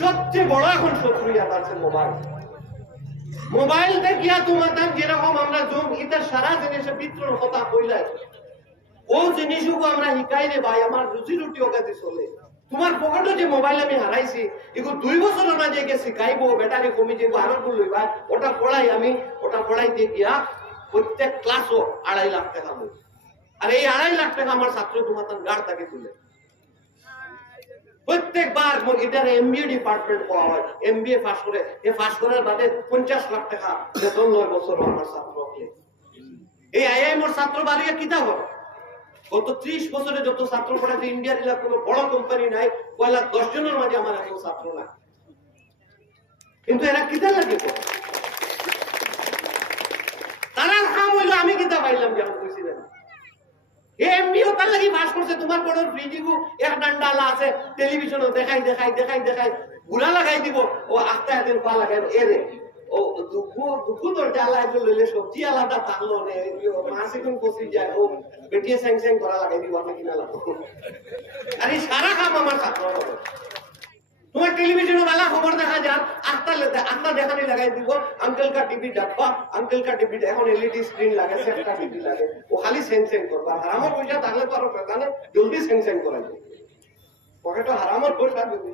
সবচেয়ে বড় এখন শত্রু ইয়ার আছে মোবাইল। মোবাইল দেখিয়া তোমার দাম যেরকম আমরা যোগ ইতার সারা জিনিসে বিতরণ কথা কইলাই। ও জিনিসগুলো আমরা শিকাই রে ভাই, আমার রুজি রুটি ওকাতে চলে। তোমার পকেটে যে মোবাইল আমি হারাইছি এগুলো দুই বছরের মাঝে গিয়ে শিখাইবো ব্যাটারি কমি যে আরও লইবা, ওটা পড়াই আমি, ওটা পড়াইতে গিয়া প্রত্যেক ক্লাসও আড়াই লাখ টাকা আর এই আড়াই লাখ টাকা আমার ছাত্র তোমার গাড় তাকে তুলে প্রত্যেকবার এটার এমবিএ ডিপার্টমেন্ট পাওয়া হয়। এমবিএ পাস করে, এ পাস করার বাদে পঞ্চাশ লাখ টাকা বেতন নয় বছর আমার ছাত্র এই আইআইএম ওর ছাত্র বাড়িয়ে কিতা হবে? গত ত্রিশ বছরে যত ছাত্র পড়াতে ইন্ডিয়ার এলাকা কোনো বড় কোম্পানি নাই পয়লা দশ জনের মাঝে আমার এত ছাত্র নাই। কিন্তু এরা কিতা লাগে? তারা কাম হইল আমি কিতা পাইলাম যেমন এমবিও তার লাগি বাস করছে তোমার বড় ফ্রিজিগু এক ডান্ডালা আছে টেলিভিশনও দেখাই দেখাই দেখাই দেখাই, গুলা লাগাই দিব। ও আস্তে আস্তে পা লাগাই এরে ও দুপুর দুঃখ দরজা আলাই লইলে সবজি আলাদা থাকল নে মাছ এখন কষি যায় ও বেটিয়ে স্যাং স্যাং করা লাগাই দিব আমি কিনা লাগবো। আরে সারা কাম আমার ছাত্র। তোমার টেলিভিশনে वाला খবর দেখা যান আটটা আটটা দেখানি লাগাই দিব। আঙ্কেল কা টিভি ডাব্বা আঙ্কেল কা টিভি এখন এলইডি স্ক্রিন লাগে, সেটটা টিভি লাগে। ও খালি সেং সেং করবা। হারামর পয়সা থাকলে তো আরও জলদি সেং সেং করাই পকেটে হারামর পয়সা দিবি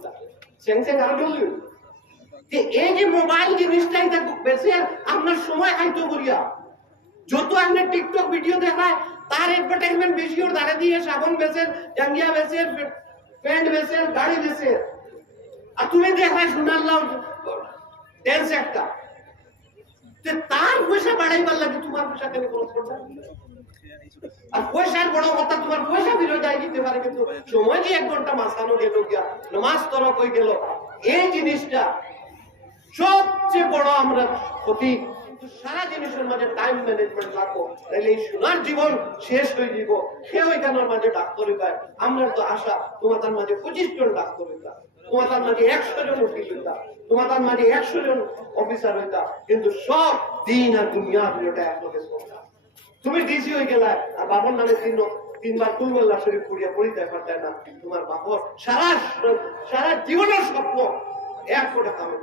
সেং সেং আরও জলদি যে এই যে মোবাইল জিনিসটাই দেখো বেশি আপনার সময় খাইতো করিয়া যত আপনার টিকটক ভিডিও দেখায় তার অ্যাডভার্টাইজমেন্ট বেশি ওর দাঁড়া দিয়ে। সাবান বেচের জাঙ্গিয়া বেচের প্যান্ট বেচের গাড়ি বেচের আর তুমি লাও ড্যান্স একটা। তার পয়সা বাড়াইবার লাগে তোমার পয়সা কেন খরচ আর পয়সার বড় কথা তোমার পয়সা দিতে পারে, কিন্তু সময় যে এক ঘণ্টা মাসানো গেল গিয়া তরক হয়ে গেল। এই জিনিসটা সবচেয়ে বড় আমরা ক্ষতি। সারা জিনিসের মাঝে টাইম ম্যানেজমেন্ট রাখো তাহলে এই সোনার জীবন শেষ হয়ে যাব সে ওইখানের মাঝে ডাক্তার হইবা আমরা তো আশা তোমার তার মাঝে পঁচিশ জন ডাক্তার হইতা তোমার মাঝে একশো জন উকিল হইতা, তোমার মাঝে একশো জন অফিসার হইতা, কিন্তু সব দিন আর দুনিয়া দুটোটা একলগে চলতা। তুমি ডিসি হয়ে গেলা, আর বাবার নামে তিন তিনবার তুলবেল্লা শরীফ পড়িয়া পড়িতে পারতে না, তোমার বাপর সারা সারা জীবনের স্বপ্ন এক কোটা কামে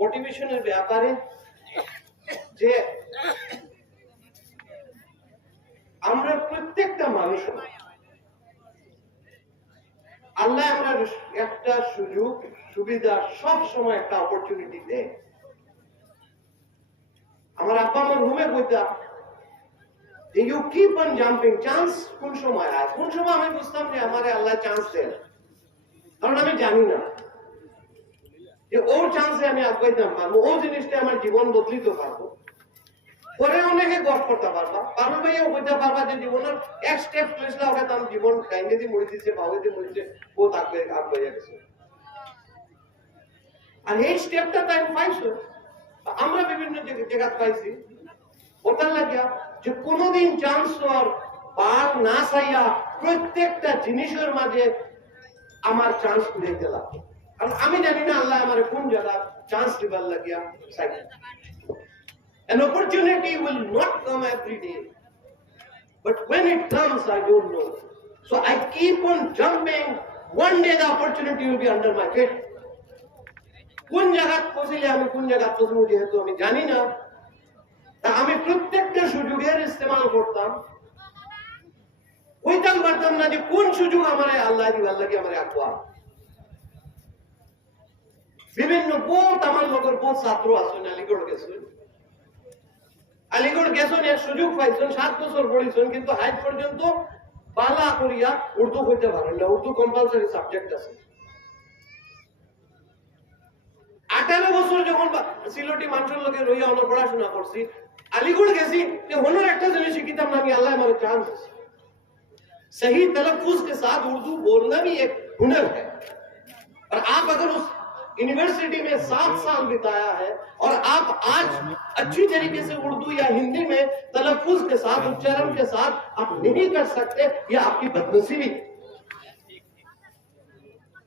মোটিভেশনের ব্যাপারে যে আমরা প্রত্যেকটা মানুষ আল্লাহ আমরা একটা সুযোগ, সুবিধা, সব সময় একটা অপরচুনিটি দেয়। আমার আব্বা আমার রুমে বইতাম you keep on jumping chance কোন সময়? আয় কোন সময় আমি বুঝতাম যে আমারে আল্লাহ চান্স দেন? কারণ আমি জানি না। যে ওর চান্সে আমি আগাইতাম পারব, ও জিনিসটা আমার জীবন বদলিতে পারব। পরে অনেকে গপ করতে পারবা। পারব ভাইয়া হইতে পারবা যে জীবনের এক স্টেপ লইছিল ওটা তার জীবন কাইন্ডে দিয়ে মরে দিচ্ছে বাবু দিয়ে মরেছে ও থাকবে আগাইয়া গেছে। আর এই স্টেপটা তাই পাইছো? আমরা বিভিন্ন জায়গা পাইছি। ওটার লাগিয়া যে কোনোদিন চান্স আর বার না চাইয়া প্রত্যেকটা জিনিসের মাঝে আমার চান্স করে দিলাম কারণ আমি জানি না আল্লাহ আমার কোন জায়গা চান্স দিবার লাগিয়া চাই An opportunity will not come every day. But when it comes, I don't know. So I keep on jumping. One day the opportunity will be under my feet. কোন জায়গা পৌঁছলে আমি কোন জায়গা পৌঁছবো যেহেতু আমি জানি না তা আমি প্রত্যেকটা সুযোগের ইস্তেমাল করতাম ওইটাম পারতাম না যে কোন সুযোগ আমার আল্লাহ দিবার লাগে আমার আকুয়া বিভিন্ন বহুত আমার লোকের বহুত ছাত্র আছেন আলিগড় গেছেন আলিগড় গেছেন এর সুযোগ পাইছেন সাত বছর পড়িছেন কিন্তু আজ পর্যন্ত বালা করিয়া উর্দু হইতে পারেন না উর্দু কম্পালসারি সাবজেক্ট আছে আঠারো বছর যখন বা- সিলটি মানুষের লোকে রইয়া অন্য পড়াশোনা করছি আলিগড় গেছি যে হনোর একটা জিনিস শিখিতাম না আমি আল্লাহ আমার চান্স सही तलफुज के साथ उर्दू बोलना भी एक हुनर है और आप अगर उस यूनिवर्सिटी में सात साल बिताया है और आप आज अच्छी तरीके से उर्दू या हिंदी में तलफुज के साथ उच्चारण के साथ आप नहीं कर सकते यह आपकी बदनसीबी है।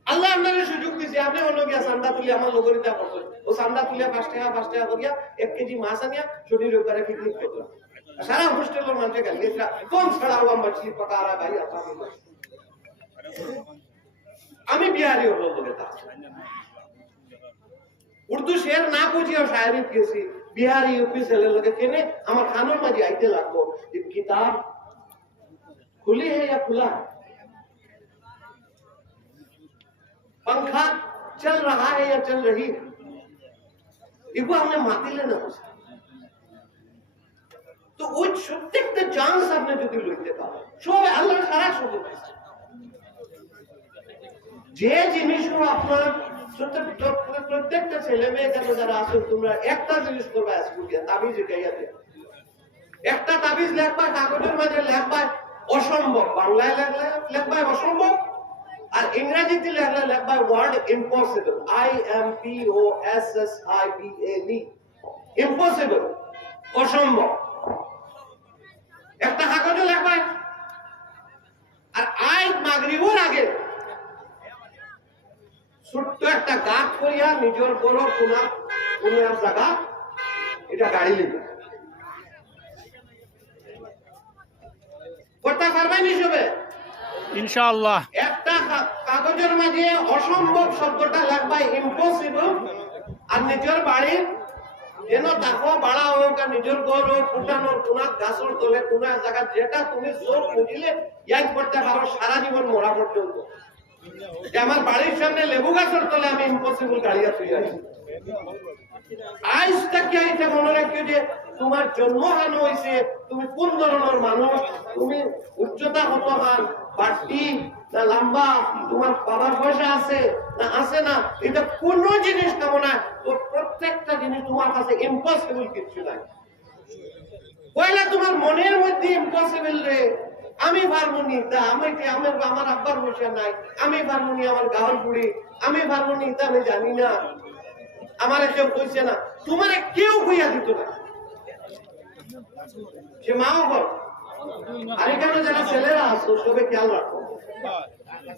আল্লাহ আপনার সুযোগ দিছে আপনি হলো গিয়া সান্দা তুলি আমার লগরিতা করছে ও সান্দা তুলিয়া পাঁচ টাকা পাঁচ টাকা করিয়া এক কেজি মাছ আনিয়া শরীরের উপরে পিকনিক করলাম सारा हॉस्टल और मंचे का लेटा कौन सड़ा हुआ मछली पका रहा है भाई आता আমি বিহারি হলো বলে তা উর্দু শের না বুঝিয়ে শায়রি গেছি বিহারি ইউপি ছেলে লোকে কেনে আমার খানোর মাঝে আইতে লাগবো যে কিতাব खुली है या खुला है पंखा चल रहा है या चल रही है এগুলো আপনি মাতিলে না বুঝতে তো ওই প্রত্যেকটা চান্স আপনি যদি লইতে পারেন সব আল্লাহ সারা সুযোগ দিচ্ছে যে জিনিসগুলো আপনার প্রত্যেক- প্রত্যেকটা ছেলে মেয়ে কেন যারা আছে তোমরা একটা জিনিস করবে তাবিজ গাইয়া একটা তাবিজ লেখবা, কাগজের মাঝে অসম্ভব। বাংলায় লেখলে অসম্ভব, আর ইংরেজিতে লেখলে word impossible I M P O S S I B impossible অসম্ভব। একটা কাগজে লেখবা। আর আই মাগরিবর আগে ছোট্ট একটা গাছ করিয়া নিজের বড় কোনা কোন জায়গা এটা গাড়ি করতে পারবেন হিসেবে? ইনশাআল্লাহ। একটা কাগজের মাঝে অসম্ভব শব্দটা লাগবা ইম্পসিবল আর নিজের বাড়ির যেন দেখো বাড়া হোক আর নিজের ঘর হোক ফুটানোর কোনা গাছর তলে কোন জায়গা যেটা তুমি চোখ বুঝিলে ইয়াদ করতে পারো সারা জীবন মরা পর্যন্ত। আমার বাড়ির সামনে লেবু গাছের তলে আমি ইম্পসিবল আজ থেকে এটা মনে রাখিও যে তোমার হয়েছে তুমি কোন ধরনের মানুষ? তুমি উচ্চতা বাড়তি না লম্বা? তোমার পয়সা আছে না আছে না? এটা কোন জিনিস কামনা তো প্রত্যেকটা জিনিস তোমার কাছে ইম্পসিবল কিছু নাই। পয়লা তোমার মনের মধ্যে ইম্পসিবল রে। আমি পারবনি তা আমি কি আমার আমার আব্বার পয়সা নাই? আমি পারবনি আমার গাঁর বুড়ি। আমি পারবনি তা আমি জানি না। আমারে কেউ কইছে না। তোমারে কেউ কইয়া দিত না। সে মাও বল আর এখানে যারা ছেলেরা আসো সবে খেয়াল রাখো।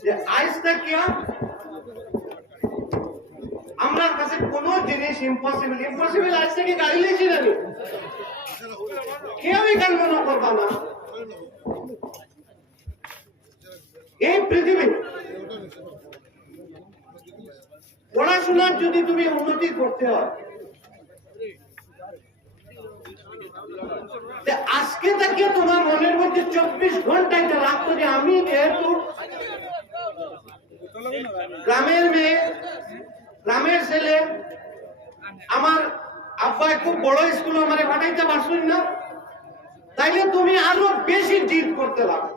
যে আজটা কি আমার কাছে কোন জিনিস ইম্পসিবল ইম্পসিবল আজ থেকে গাড়ি লিয়েছি না আমি। কেউ এখানে মনে করবা না। এই পৃথিবী। পড়াশোনার যদি তুমি উন্নতি করতে হয় আজকে থেকে তোমার মনের মধ্যে চব্বিশ ঘণ্টা এটা রাখতো যে আমি যেহেতু গ্রামের মেয়ে, গ্রামের ছেলে, আমার আব্বাই খুব বড় স্কুল আমার পাঠাইতে পারছুন না, তাইলে তুমি আরও বেশি জিদ করতে লাগো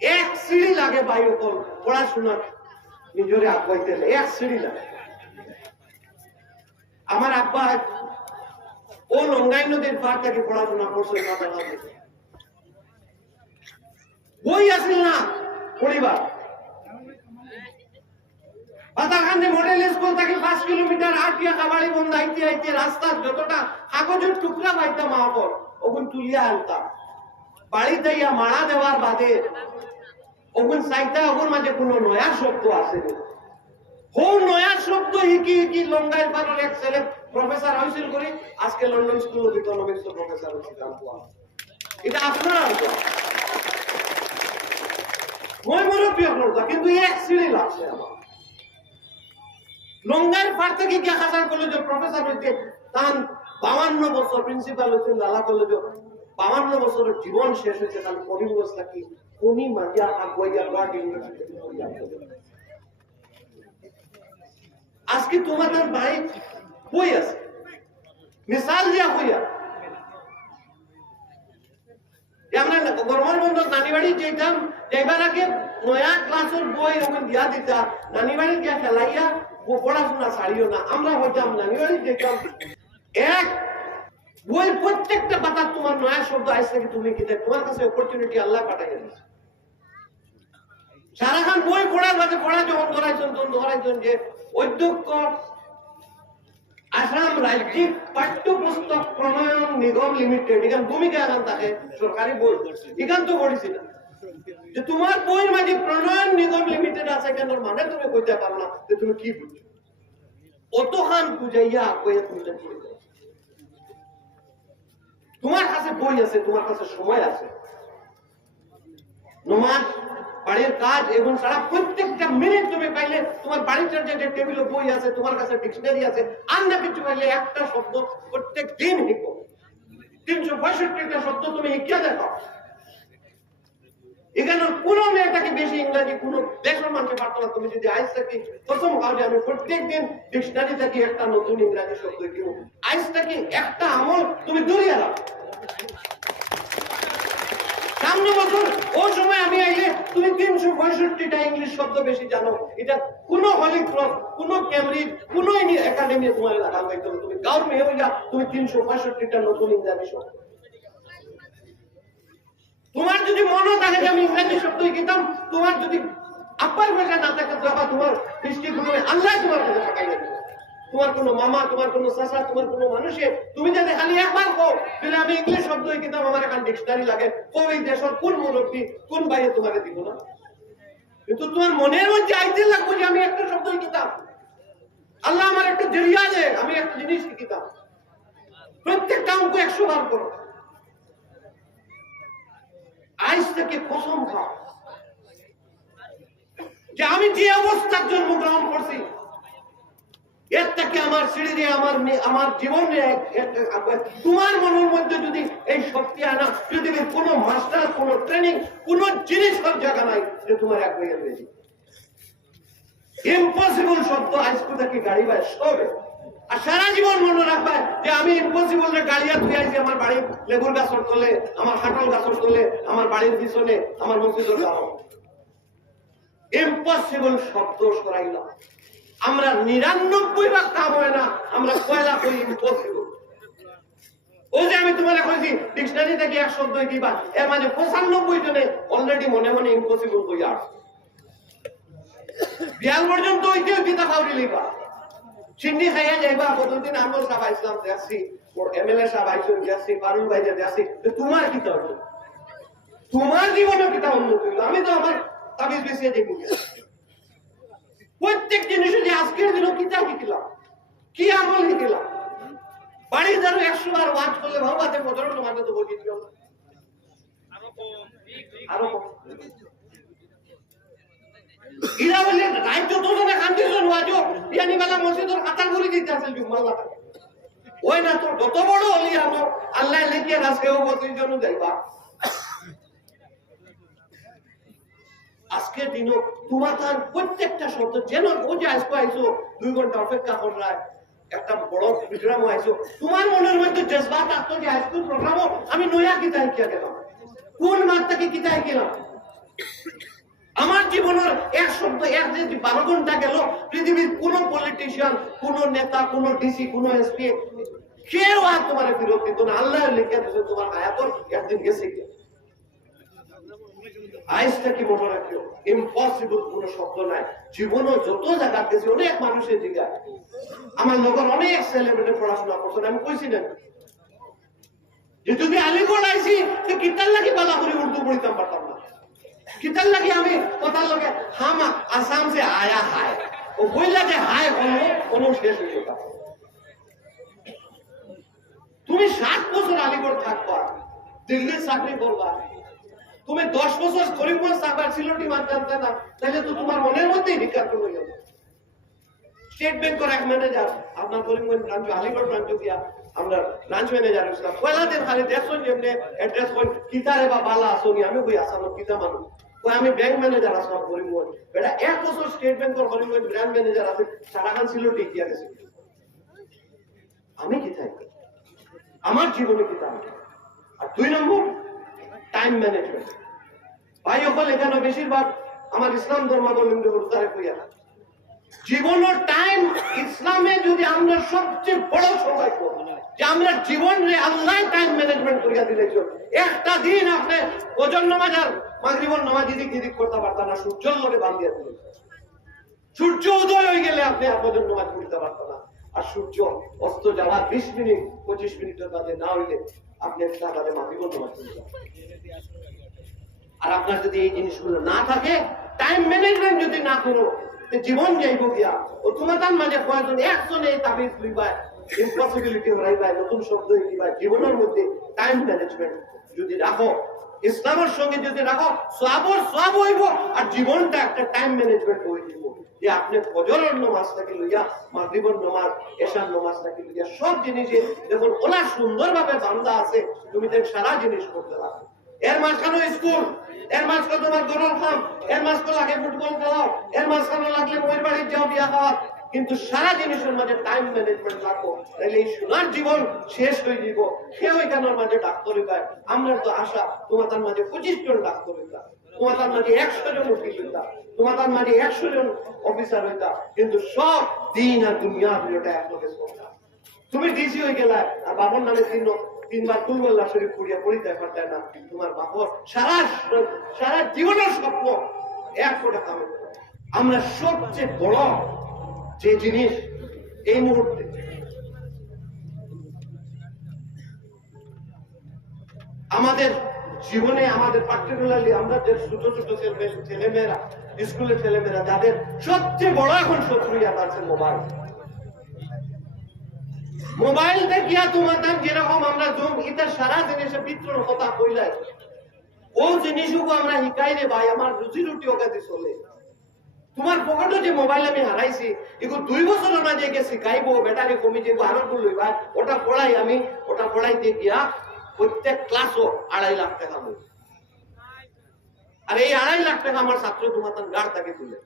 এক সিঁড়ি লাগে ওপর পড়াশোনার নিজরে হলে এক সিঁড়ি লাগে। আমার আব্বা ও লঙ্গাই নদীর পার থেকে পড়াশোনা করছে বই আসিল না পরিবার পাতাখান্দি মডেল স্কুল থেকে পাঁচ কিলোমিটার আটিয়া কাবাড়ি বন্ধ আইতে আইতে রাস্তার যতটা কাগজের টুকরা পাইতাম আমার ওগুন তুলিয়া আনতাম। বাড়িতে ইয়া মারা দেওয়ার বাদে ওগুন সাইতা, ওগুন মাঝে কোনো নয়া শব্দ আসে হো নয়া শব্দ হিকি হিকি লঙ্গাই পারের এক ছেলে প্রফেসর হয়েছিল করি, আজকে London School of Economics professor হয়েছে জানতো এটা আপনার মই মুরব্বী হলো কিন্তু এক সিঁড়ি লাগছে আমার। পার থেকে গিয়া হাসান কলেজে প্রফেসর হইতে তান বাউান্ন বছর প্রিন্সিপাল হয়েছেন লালা কলেজে বাউান্ন বছরের জীবন শেষ হয়েছে তার পরিবেশটা কি? কোনি মাজিয়া আগুয়াইয়া ইউনিভার্সিটি আজকে তোমাদের বাড়ি বই আছে? মিসাল দিয়া হইয়া আমরা হইতাম নানি বাড়ি যেতাম। এক বই প্রত্যেকটা পাতা তোমার নয়া শব্দ আসছে কি তুমি কি? তোমার কাছে অপরচুনিটি আল্লাহ পাঠাই দিয়েছে। সারাখান বই পড়ার বাদে পড়া যখন ধরাইছেন, তখন ধরাইছেন যে অধ্যক্ষ আসাম রাজ্যিক পাঠ্যপুস্তক প্রণয়ন নিগম লিমিটেড এখান ভূমিকা এখান থাকে, সরকারি বই। এখান তো পড়েছি না। যে তোমার বইয়ের মাঝে প্রণয়ন নিগম লিমিটেড আছে কেন? মানে তুমি কইতে পারো না যে তুমি কি বুঝছ। অতখান বুঝাইয়া কইয়া তুমি তোমার কাছে বই আছে, তোমার কাছে সময় আছে। তোমার বাড়ির কাজ এবং সারা প্রত্যেকটা মিনিট তুমি পাইলে তোমার বাড়ির যে টেবিলে বই আছে, তোমার কাছে ডিকশনারি আছে, আর না কিছু পাইলে একটা শব্দ প্রত্যেক দিন শিখো। তিনশো পঁয়ষট্টিটা শব্দ তুমি শিখিয়া দেখো। এখানে কোন মেয়েটাকে বেশি ইংরেজি, কোন দেশের মানুষে পারতো তুমি যদি আইস থাকি, প্রথম ভাব আমি প্রত্যেক দিন ডিকশনারি থাকি একটা নতুন ইংরাজি শব্দ দিব আইস থাকি, একটা আমল তুমি দূরিয়ে রাখো সামনে বছর ও সময় আমি আইলে তুমি তিনশো পঁয়ষট্টিটা ইংলিশ শব্দ বেশি জানো। এটা কোন হলি ক্রস কোন ক্যামব্রিজ কোন একাডেমি তোমার লাগাল হইতো না। তুমি গাঁর মেয়ে হইয়া তুমি তিনশো পঁয়ষট্টিটা নতুন ইংরাজি শব্দ। তোমার যদি মনে থাকে যে আমি ইংরাজি শব্দ শিখিতাম তোমার যদি আব্বার ভাষা না থাকে আবার তোমার দৃষ্টিভঙ্গি আল্লাহ তোমার কাছে যাবে তোমার কোনো মামা, তোমার কোনো চাচা, তোমার কোনো মানুষে, তুমি যদি খালি একবার কো তাহলে আমি ইংলিশ শব্দ শিখিতাম আমার এখন ডিকশনারি লাগে কো এই দেশের কোন মুরব্বী, কোন বাইরে তোমার দিব না? কিন্তু তোমার মনের মধ্যে আইতে লাগবে যে আমি একটা শব্দ শিখিতাম আল্লাহ আমার একটা জরিয়া দেয়, আমি একটা জিনিস শিখিতাম। প্রত্যেকটা অঙ্ক একশো বার করো। আইস থেকে কসম খাও যে আমি যে অবস্থার জন্মগ্রহণ করছি, এর থেকে আমার শরীরে আমার আমার জীবনে তোমার মনের মধ্যে যদি এই শক্তি আনা পৃথিবীর কোন মাস্টার, কোন ট্রেনিং কোন জিনিস সব জায়গা নাই, যে তোমার এক বেশি ইম্পসিবল শব্দ আজকে থেকে গাড়ি বাই সবে আর সারা জীবন মনে রাখবা যে আমি গাড়িয়া আইছি আমার বাড়ির লেবুর গাছর তলে আমার হাটল গাছর তলে আমার বাড়ির পিছনে, আমার ইম্পসিবল শব্দ সরাইলাম। আমরা নিরানব্বই ভাগ কাম হয় না, আমরা কয়লা করি ইম্পসিবল ও যে আমি তোমার কইছি ডিকশনারি থেকে এক শব্দ দিবা। এর মাঝে পঁচানব্বই জনে অলরেডি মনে মনে ইম্পসিবল বই আসছে। বিয়াল পর্যন্ত ওইটাও কিতা খাওয়ারি লিবা চিন্নি খাইয়া যাইবা কতদিন আমল সাহা ইসলাম যাচ্ছি ওর এমএলএ সাহেব আইসুন যাচ্ছি পারুল ভাই যাচ্ছি তোমার কিতা হলো তোমার জীবনে কিতা উন্নতি হলো আমি তো আমার তাবিজ বেশিয়ে দেখি প্রত্যেক জিনিস যে আজকের দিনও কিতা শিখিলাম কি আমল শিখিলাম বাড়ি যেন একশো বার ওয়াজ করলে পনেরো তোমাকে তো বলি দিল আরও। যাইবা আজকের দিনও তোমার তার প্রত্যেকটা শব্দ, যেন আজকে আইসো, দুই ঘণ্টা অপেক্ষা করায় একটা বড় বিক্রম আইসো। তোমার মনের মধ্যে জজবাত আসতো যে হাইস্কুল প্রোগ্রামও আমি নয়া কিতা শিখিয়া গেলাম। কোন মাঠ থেকে কিতা শিখিলাম আমার জীবনের এক শব্দ, এক যে বারো ঘণ্টা গেল, পৃথিবীর কোন পলিটিশিয়ান কোন নেতা, কোন ডিসি কোন এসপি কেউ আর তোমার ফেরত দিত না। আল্লাহ লিখে দিয়েছে তোমার আয়াতর একদিন গেছে মনে রাখিও ইম্পসিবল শব্দ নাই। জীবনও যত জায়গা গেছে, অনেক মানুষের আমার লগর অনেক পড়াশোনা করছেন আমি কইছি না। যে যদি আলিগড় তো কিতার লাগি বালা করে উর্দু পড়িতাম পারতাম কিতার লাগি আমি কথার লগে হাম আসাম সে আয়া হায় ও বইলা যে হায় কোনো কোনো শেষ না। তুমি ষাট বছর আলিগড় থাকবা দিল্লির চাকরি করবা তুমি দশ বছর করিমগঞ্জ থাকবার সিলটি মান জানতে না তাহলে তো তোমার মনের মধ্যেই বিকার করে গেল স্টেট ব্যাংকের এক ম্যানেজার আপনার করিমগঞ্জ ব্রাঞ্চ আলিগড় ব্রাঞ্চ দিয়া আমরা ব্রাঞ্চ ম্যানেজার হইছিলাম পয়লা দিন খালি দেখছেন যেমনি অ্যাড্রেস কই কিতারে বা বালা আসনি আমি কই আসাম কিতা মানুষ আমি ব্যাংক ম্যানেজার আছো করিমগঞ্জ বেটা, এক বছর স্টেট ব্যাংকের করিমগঞ্জ ব্রাঞ্চ ম্যানেজার আছে সারাখান সিলটি গিয়া গেছে। আমি কি থাকি আমার জীবনে কি থাকি আর দুই নম্বর টাইম ম্যানেজমেন্ট ভাই, অকল এখানে বেশিরভাগ আমার ইসলাম ধর্মাবলম্বী হরতারে কইয়া জীবনের টাইম ইসলামে যদি আমরা সবচেয়ে বড় সৌভাগ্য যে আমরা জীবন রে আল্লাহ টাইম ম্যানেজমেন্ট করিয়া দিলেছ একটা দিন আপনি ওজন নামাজ আর মাগরিবন নামাজ দিদিক দিদিক করতে পারতাম না, সূর্য লগে বান্ধিয়া দিলেন। সূর্য উদয় হয়ে গেলে আপনি আপনাদের নামাজ পড়তে পারতেন না। আর সূর্য অস্ত যাওয়ার বিশ মিনিট, পঁচিশ মিনিটের বাদে না হইলে আপনি একটা বাদে নামাজ পড়তে পারতেন। আর আপনার যদি এই জিনিসগুলো না থাকে টাইম ম্যানেজমেন্ট যদি না করো জীবন যাইব গিয়া ও তোমার মাঝে কয়েকজন, একজন এই তাবিজ লইবায় ইম্পসিবিলিটি হরাইবায় নতুন শব্দ দিবায় জীবনের মধ্যে টাইম ম্যানেজমেন্ট যদি রাখো, ইসলামের সঙ্গে যদি রাখো সবর সব হইব আর জীবনটা একটা টাইম ম্যানেজমেন্ট হয়ে দিব যে আপনি ফজরের নমাজটাকে লইয়া মাগরিবের নমাজ, এশার নমাজটাকে লইয়া সব জিনিসে দেখুন ওলা সুন্দরভাবে বান্দা আছে, তুমি দেখ সারা জিনিস করতে পারো এর মাঝখানে স্কুল, এর মাঝখানে তোমার গরুর খাম এর মাঝখানে লাগে ফুটবল খেলাও এর মাঝখানে লাগলে বইয়ের বাড়ির যাও বিয়া খাওয়া কিন্তু সারা জিনিসের মাঝে টাইম ম্যানেজমেন্ট রাখো তাহলে এই সোনার জীবন শেষ হয়ে যাব। কেউ এখানের মাঝে ডাক্তার পায় আমরা তো আশা তোমার তার মাঝে পঁচিশ জন ডাক্তার হইতা তোমার তার মাঝে একশো জন উকিল হইতা তোমার তার মাঝে একশো জন অফিসার হইতা কিন্তু সব দিন আর দুনিয়া দুটোটা একলগে চলতা তুমি ডিসি হয়ে গেলা, আর বাবার নামে তিন তিনবার কুলমল্লা শরীফ পড়িয়া পড়িতে পারতে না তোমার বাপর সারা সারা জীবনের স্বপ্ন। এক কোটা কামে আমরা সবচেয়ে বড় যে জিনিস এই মুহূর্তে আমাদের জীবনে আমাদের পার্টিকুলারলি আমরা যে ছোট ছোট ছেলেমেয়েরা, স্কুলের ছেলেমেয়েরা, যাদের সবচেয়ে বড় এখন শত্রু আছে মোবাইল মোবাইল দেখিয়া তোমার দাম যেরকম আমরা জম, এটা সারা জিনিসে পিত্রর কথা কইলাই। ও জিনিসগুলো আমরা শিকাই রে ভাই, আমার রুচি রুটি ওকাতে চলে। তোমার পকেটে যে মোবাইল আমি হারাইছি এগুলো দুই বছরের মাঝে গিয়ে শিখাইবো ব্যাটারি কমি যে আরও লইবা, ওটা পড়াই আমি, ওটা পড়াইতে গিয়া প্রত্যেক ক্লাসও আড়াই লাখ টাকা আর এই আড়াই লাখ টাকা আমার ছাত্র তোমার তার গাড় তাকে তুলে।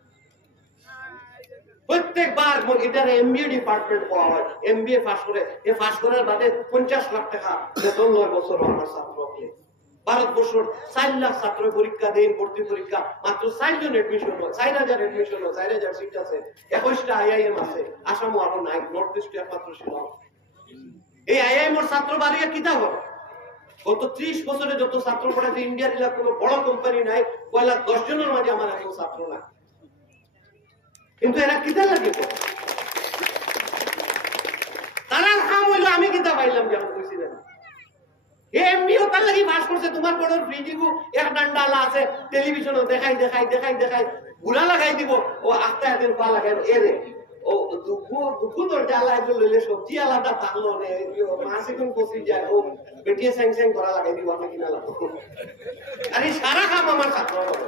প্রত্যেকবার এটার এমবিএ ডিপার্টমেন্ট পাওয়া হয়। এমবিএ পাস করে, এ পাস করার বাদে পঞ্চাশ লাখ টাকা বেতন নয় বছর আমার ছাত্র হলে ভারতবর্ষ চার লাখ ছাত্র পরীক্ষা দেন, ভর্তি পরীক্ষা। মাত্র চারজন এডমিশন হয় চার হাজার এডমিশন হয় চার হাজার সিট আছে। একুশটা আইআইএম আছে, আসামও আরও নাই নর্থ ইস্টে একমাত্র শিলং এই আইআইএম এর ছাত্র বাড়িয়ে কিতা হয় গত ত্রিশ বছরে যত ছাত্র পড়াতে ইন্ডিয়ার এলাকা কোনো বড় কোম্পানি নাই পয়লা দশ জনের মাঝে আমার এখন ছাত্র না কিন্তু এরা কিতা লাগে তো? তারা কাম হইল আমি কিতা পাইলাম সবজি আলাদা বেটিয়ে লাগাই দিব আরে সারা কাম আমার ছাত্র হবে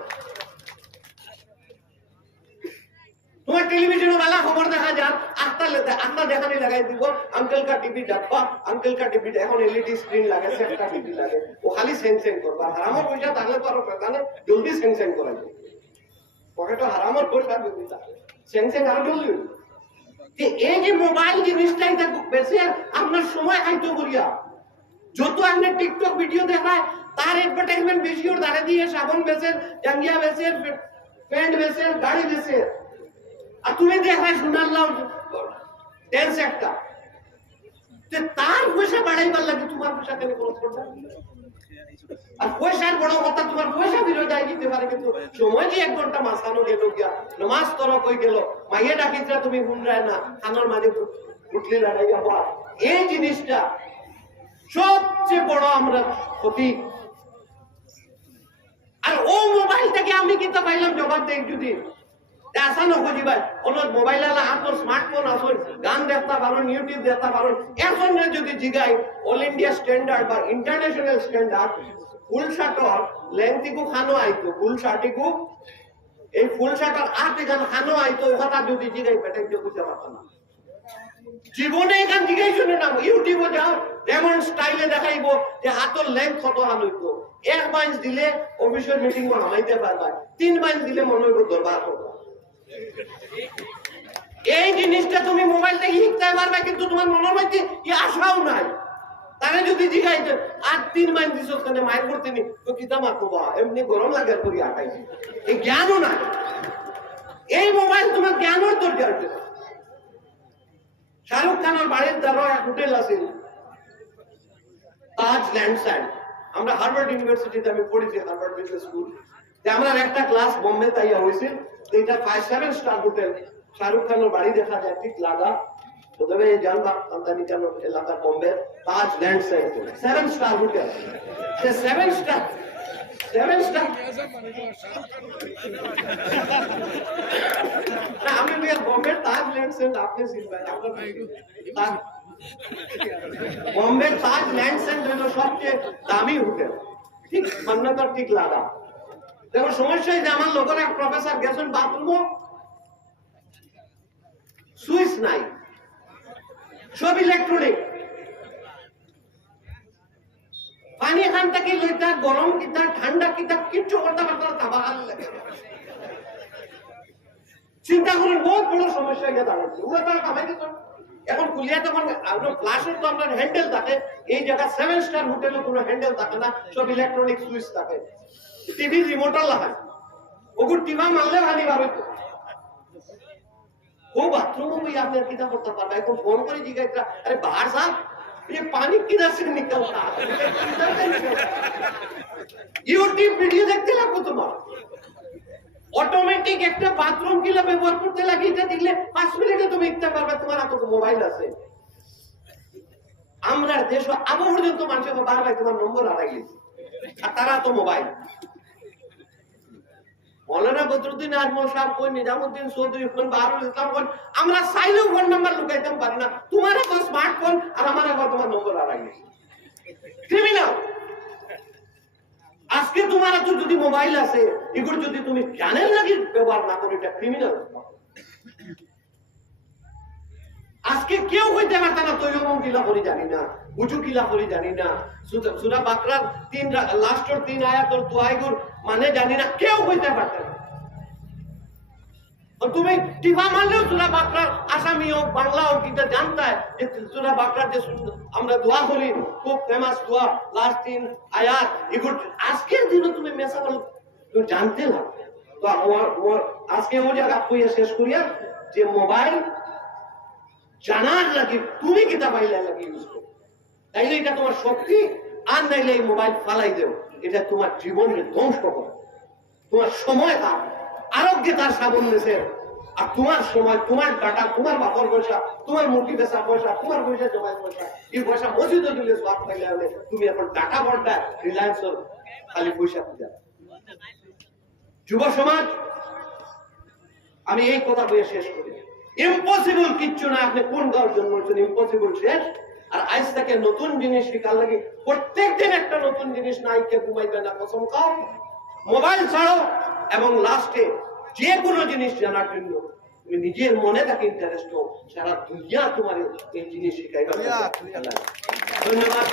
তোমার টেলিভিশনে वाला খবর দেখা যান আটটা আটটা দেখানি লাগাই দিব আঙ্কেল কা টিভি ডাব্বা আঙ্কেল কা টিভি এখন এলইডি স্ক্রিন লাগে, সেটটা টিভি লাগে। ও খালি সেং সেং করবা হারামর পয়সা থাকলে তো পেতানে জলদি সেং সেং করাই পকেটে হারামর পয়সা বেশি থাকে সেং সেং আরও জলদি যে এই যে মোবাইল জিনিসটা এটা বেশি আপনার সময় খাইতো করিয়া যত আপনি টিকটক ভিডিও দেখায় তার অ্যাডভার্টাইজমেন্ট বেশি ওর দাঁড়ে দিয়ে সাবান বেচেন জাঙ্গিয়া বেচেন প্যান্ট বেচেন গাড়ি বেচেন আর তুমি দেখায় শোনার লাও ড্যান্স একটা তার পয়সা বাড়াইবার লাগে তোমার পয়সা কেন খরচ তোমার পয়সা না এই জিনিসটা সবচেয়ে বড় আমরা ক্ষতি। আর ও মোবাইল থেকে আমি কিন্তু পাইলাম জবাব দেই যদি। আসা নখুঁজি ভাই মোবাইল আলা স্মার্টফোন গান দেখতে পারুন ইউটিউব পারুন এখন যদি জিগাই অল ইন্ডিয়া স্ট্যান্ডার্ড বা ইন্টারন্যাশনাল স্ট্যান্ডার্ড ফুল শার্টর লেন্থিকু খানো আইতো ফুল শার্টিকু এই ফুল শার্টর খানো আইতো যদি জিগাই পেটে কেউ না জীবনে এখান জিগাই শুনে না ইউটিউবে যাও, এমন স্টাইলে দেখাইবো যে হাতর লেন্থ কত হান এক মাইন্স দিলে অফিসের মিটিং হামাইতে পারবা তিন মাইন্স দিলে মনে হইব দরবার করবা এই জিনিসটা তুমি মোবাইল থেকে শিখতে পারবে, কিন্তু তোমার মনের মধ্যে ই আশাও নাই? তারে যদি জিগাই আর তিন মাইল দিছ কেন? মায়ের করতে নি তো কিতা মারতো বা এমনি গরম লাগে করি আটাই এই জ্ঞানও নাই। এই মোবাইল তোমার জ্ঞানের দরকার শাহরুখ খানের বাড়ির দ্বারা এক হোটেল আছে। তাজ ল্যান্ডস্যান্ড আমরা হার্ভার্ড ইউনিভার্সিটিতে আমি পড়েছি, হার্ভার্ড বিজনেস স্কুল। যে আমরা একটা ক্লাস বোম্বে তাই হয়েছিল তো এটা five seven star hotel Shahrukh খানের বাড়ি দেখা যায় ঠিক লাগা প্রথমে জানবা আমদানি কেন এলাকা Bombay Taj lands end seven star hotel সে সেভেন স্টার সেভেন স্টার না আমি মেয়ের বোম্বে তাজ ল্যান্ডস্যান্ড আপনি চিনবেন আপনার তাজ বম্বে তাজ ল্যান্ড সেন্ট হলো সবচেয়ে দামি হোটেল ঠিক মান্যতার ঠিক লাগা দেখো, সমস্যা যে আমার লোকেরা প্রফেসর গেছেন বাথরুমও সুইচ নাই, সব ইলেকট্রনিক পানি এখান থেকে লইতা, গরম কিতা, ঠান্ডা কিতা, কিচ্ছু করতে পারতো না তাবা লাগে চিন্তা করুন, বহুত বড় সমস্যা গিয়ে দাঁড়াচ্ছে তারা কামাই দিত এখন কুলিয়া তখন আপনার ফ্লাশের তো আপনার হ্যান্ডেল থাকে। এই জায়গা সেভেন স্টার হোটেলে কোনো হ্যান্ডেল থাকে না, সব ইলেকট্রনিক সুইচ থাকে। টিভি রিমোট লাগাই ওগু টিমা মারলে ভানি ভাবে ও বাথরুম में आपने फोन করে জিজ্ঞাসা আরে বাহার সাহেব ये पानी किधर से निकल है किधर से निकल ইউটিউব ভিডিও অটোমেটিক একটা বাথরুম কিলা ব্যবহার করতে লাগে এটা দেখলে পাঁচ মিনিটে তুমি ইচ্ছা পারবে তোমার হাতে মোবাইল আছে। আমরা দেশ আমার পর্যন্ত মানুষের বারবার তোমার নম্বর গেছে আর তারা তো মোবাইল মৌলানা বদরুদ্দিন আজমল সাহেব কোন নিজামুদ্দিন চৌধুরী কোন বাহারুল ইসলাম কোন আমরা চাইলেও ফোন নাম্বার লুকাইতে পারি না। তোমার এখন স্মার্টফোন আর আমার এখন তোমার নম্বর হারাই গেছে ক্রিমিনাল আজকে তোমার তো যদি মোবাইল আছে, এগুলো যদি তুমি জ্ঞানের লাগি ব্যবহার না করো, এটা ক্রিমিনাল আজকে কেউ হইতে পারত না তৈরকম কিলা করি জানি না। উঁচু কিলা করি জানি না। সুরা- বাকরার তিন লাস্টর তিন আয়াতর দুয়াইগুর মানে জানি না, কেউ হইতে পারত তুমি টিভা মারলেও সুরা বাকরার আসামি হোক, বাংলা হোক এটা জানতে যে সুরা বাকরার যে আমরা দোয়া করি, খুব ফেমাস দোয়া লাস্ট তিন আয়াত এগুলো আজকের দিনে তুমি মেসা বলো, তুমি জানতে লাগবে। তো আজকে ও জায়গা কইয়া শেষ করিয়া যে মোবাইল জানার লাগে, তুমি কিতা পাইলে লাগে ইউজ করো। তাইলে এটা তোমার শক্তি, আর নাইলে এই মোবাইল ফালাই দেও। এটা তোমার জীবনের ধ্বংস করে। তোমার সময় তার, আরোগ্যে তার সাবন্দেশে আর তোমার সময়, তোমার তোমার বাপর পয়সা, তোমার মুরগি পয়সা, তোমার পয়সা জমায় পয়সা, এই পয়সা দিলে সব পাইলে হলে তুমি এখন ডাটা বড়টা রিলায়েন্স খালি পয়সা পূজা যুব সমাজ, আমি এই কথা বলে শেষ করি। ইম্পসিবল কিচ্ছু না, আপনি কোন গাওয়ার জন্য ইম্পসিবল শেষ। আর আজ থেকে নতুন জিনিস শেখার লাগে প্রত্যেক দিন একটা নতুন জিনিস নাইকে ঘুমাইবে না কসম খাও মোবাইল ছাড়ো এবং লাস্টে যে কোনো জিনিস জানার জন্য তুমি নিজের মনে থাকে ইন্টারেস্ট হোক সারা দুনিয়া তোমার এই জিনিস শেখাইবে ধন্যবাদ।